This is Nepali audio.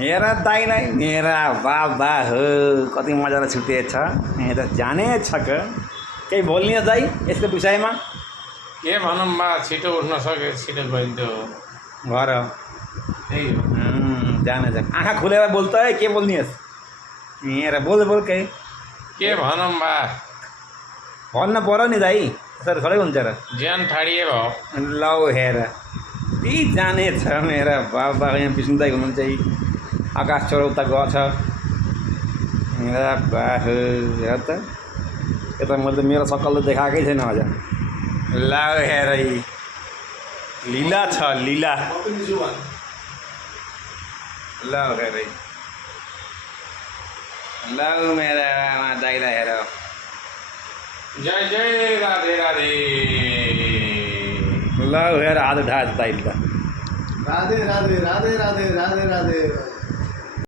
हेरा दाइलाई मेरा बाबा हो कति मजाले छुटिएछ त जाने छ केही बोल्ने दाइ यसको विषयमा के भनौँ बा छिटो उठ्न सके छिटो गइन्थ्यो घर त्यही हो। जाने छ आँखा खुलेर बोल त है के बोल्ने हेर बोल बोल केही के भनौँ बा भन्न पऱ्यो नि दाइ सर थोरै हुन्छ र ज्यान ठाडिए भयो। लौ हेर ती जाने छ मेरा बाबा यहाँ विष्णु दाइ हुनुहुन्छ आकाश छोरा उता गछ मेरा बा हेर त यता मैले त मेरो सकल त देखाएकै छैन अझ ल हेर लीला छ लीला ल हेर ल मेरा दाइलाई हेर जय जय राधे राधे। ल हेर हात उठा दाइले त राधे राधे राधे राधे राधे राधे